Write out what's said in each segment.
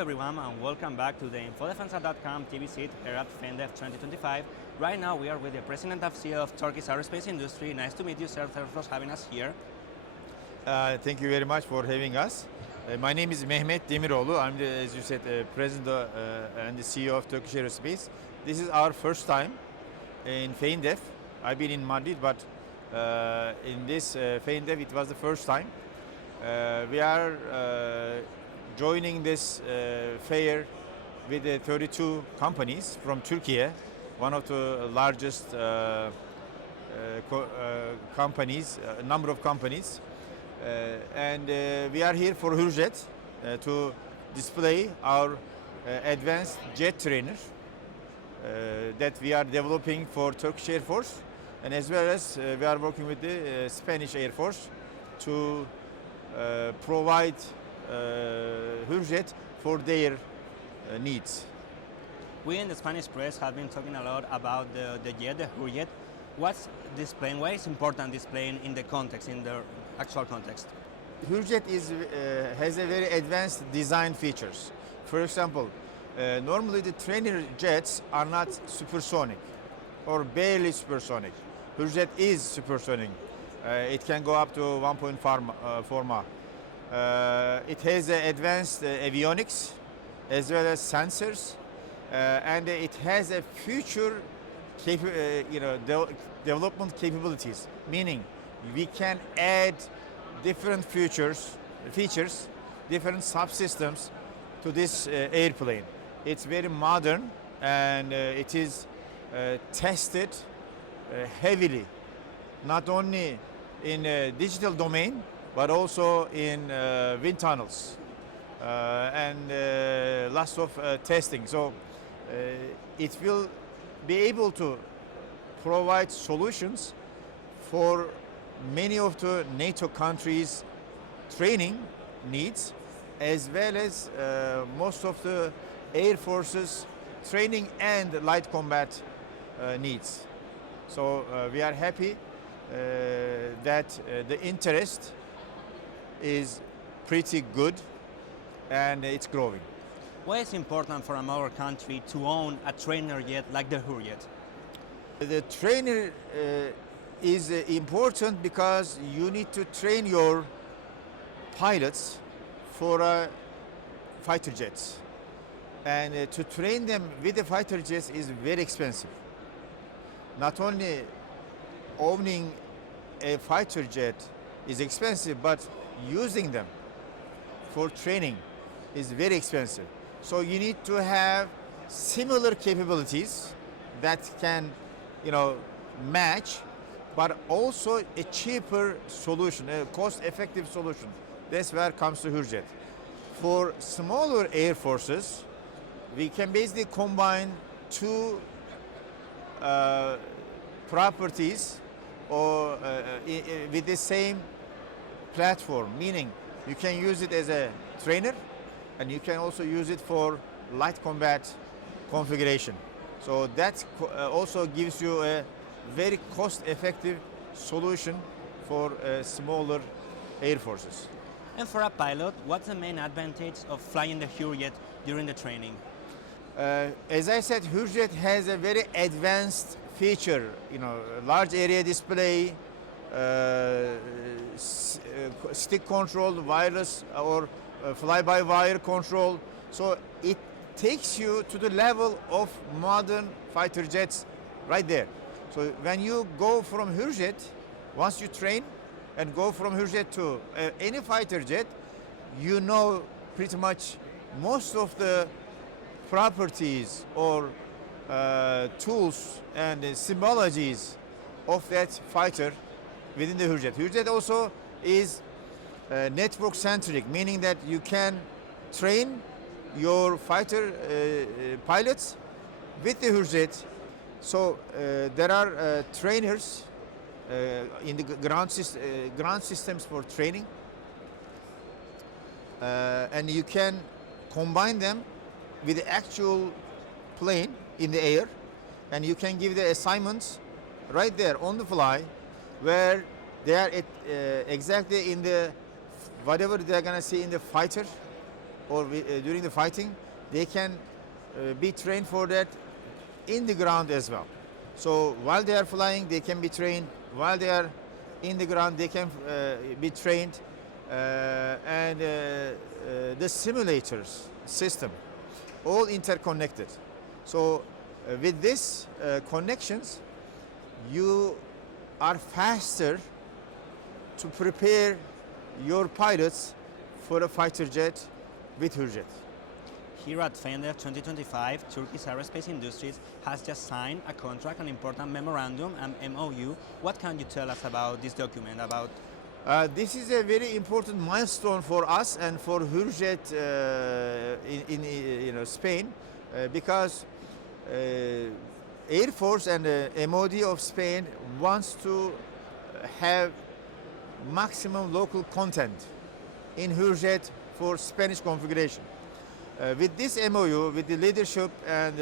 everyone and welcome back to the infodefensa.com TV seat here at FinDef 2025. Right now we are with the President and CEO of Turkish Aerospace Industries. Nice to meet you, sir. Thanks for having us here. Thank you very much for having us. My name is M.Demiroglu. I'm, as you said, President and the CEO of Turkish Aerospace. This is our first time in FinDef. I've been in Madrid, but in this FinDef it was the first time. We are joining this fair with 32 companies from Turkey, one of the largest companies, number of companies. And we are here for Hürjet to display our advanced jet trainer that we are developing for Turkish Air Force, and as well as we are working with the Spanish Air Force to provide Hürjet for their needs. We in the Spanish press have been talking a lot about the jet, the Hürjet. What's this plane? Why is important this plane in the context, in the actual context? Hürjet has a very advanced design features. For example, normally the trainer jets are not supersonic or barely supersonic. Hürjet is supersonic. It can go up to 1.4 Mach. It has advanced avionics as well as sensors, and it has a future development capabilities, meaning we can add different features, different subsystems to this airplane. It's very modern and it is tested heavily, not only in digital domain, but also in wind tunnels and lots of testing. So it will be able to provide solutions for many of the NATO countries' training needs, as well as most of the Air Force's training and light combat needs. So we are happy that the interest is pretty good and it's growing. Why is it important for our country to own a trainer jet like the Hürjet? The trainer is important because you need to train your pilots for fighter jets. And to train them with the fighter jets is very expensive. Not only owning a fighter jet is expensive, but using them for training is very expensive. So you need to have similar capabilities that can, match, but also a cheaper solution, a cost-effective solution. That's where it comes to Hürjet. For smaller air forces, we can basically combine two properties or with the same platform, meaning you can use it as a trainer and you can also use it for light combat configuration. So that also gives you a very cost-effective solution for smaller air forces. And for a pilot, what's the main advantage of flying the Hürjet during the training? As I said, Hürjet has a very advanced feature, large area display, stick controlled wireless or fly-by-wire control. So it takes you to the level of modern fighter jets right there. So when you go from Hürjet, once you train and go from Hürjet to any fighter jet, you know pretty much most of the properties or tools and symbologies of that fighter within the Hürjet. Hürjet also is network centric, meaning that you can train your fighter pilots with the Hürjet. So there are trainers in the ground systems for training, and you can combine them with the actual plane in the air, and you can give the assignments right there on the fly, where they are exactly in the whatever they're gonna see in the fighter, or during the fighting, they can be trained for that in the ground as well. So while they are flying, they can be trained. While they are in the ground, they can be trained. And the simulators system, all interconnected. So with this connections, you are faster to prepare your pilots for a fighter jet with Hürjet. Here at Fender 2025, Turkish Aerospace Industries has just signed a contract, an important memorandum, an MOU. What can you tell us about this document? This is a very important milestone for us and for Hürjet in Spain, because Air Force and the MOD of Spain wants to have maximum local content in Hürjet for Spanish configuration. With this MOU, with the leadership and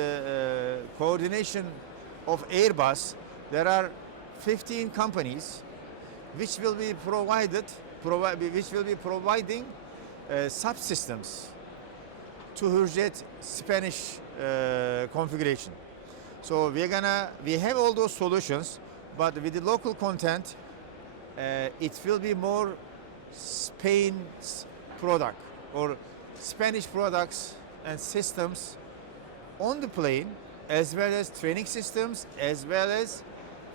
coordination of Airbus, there are 15 companies which will be providing subsystems to Hürjet Spanish configuration. So we have all those solutions, but with the local content, it will be more Spain's product or Spanish products and systems on the plane, as well as training systems, as well as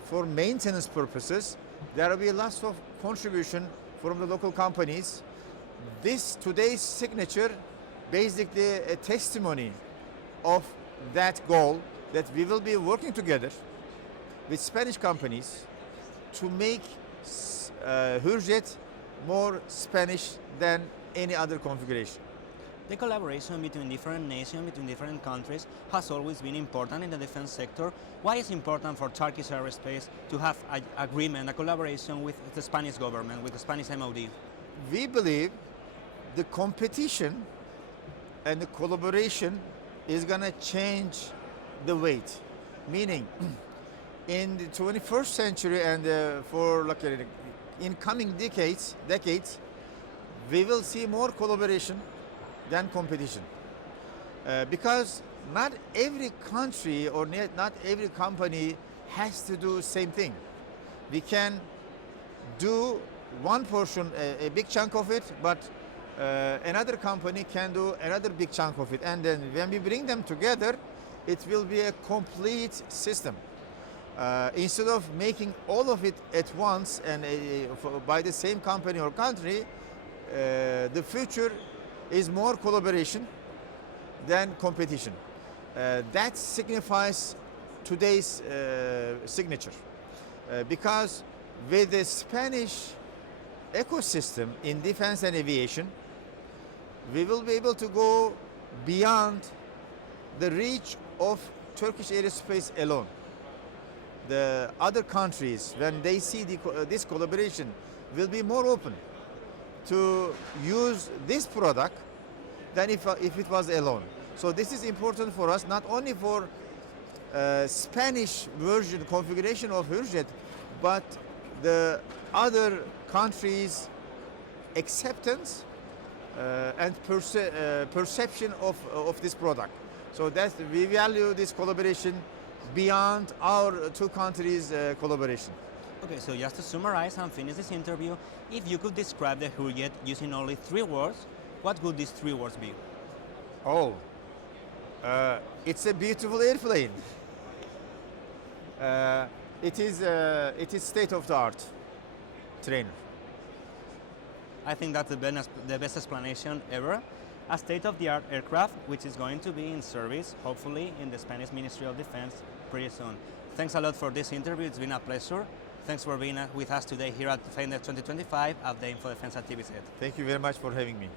for maintenance purposes. There will be lots of contribution from the local companies. Today's signature, basically a testimony of that goal, that we will be working together with Spanish companies to make Hürjet more Spanish than any other configuration. The collaboration between different nations, between different countries, has always been important in the defense sector. Why is it important for Turkish Aerospace to have an agreement, a collaboration with the Spanish government, with the Spanish MOD? We believe the competition and the collaboration is going to change the weight. Meaning, in the 21st century and in coming decades, we will see more collaboration than competition, because not every country or not every company has to do the same thing. We can do one portion, a big chunk of it, but another company can do another big chunk of it, and then when we bring them together, it will be a complete system. Instead of making all of it at once and by the same company or country, the future is more collaboration than competition. That signifies today's signature, because with the Spanish ecosystem in defense and aviation, we will be able to go beyond the reach of Turkish Aerospace alone. The other countries, when they see this collaboration, will be more open to use this product than if it was alone. So this is important for us, not only for Spanish version configuration of Hürjet, but the other countries' acceptance and perception of this product. So we value this collaboration beyond our two countries' collaboration. Okay, so just to summarize and finish this interview, if you could describe the Hürjet using only 3 words, what would these 3 words be? It's a beautiful airplane. It is state-of-the-art trainer. I think that's the best explanation ever. A state-of-the-art aircraft which is going to be in service, hopefully, in the Spanish Ministry of Defense pretty soon. Thanks a lot for this interview. It's been a pleasure. Thanks for being with us today here at Fender 2025 at the Info Defense at TVZ. Thank you very much for having me.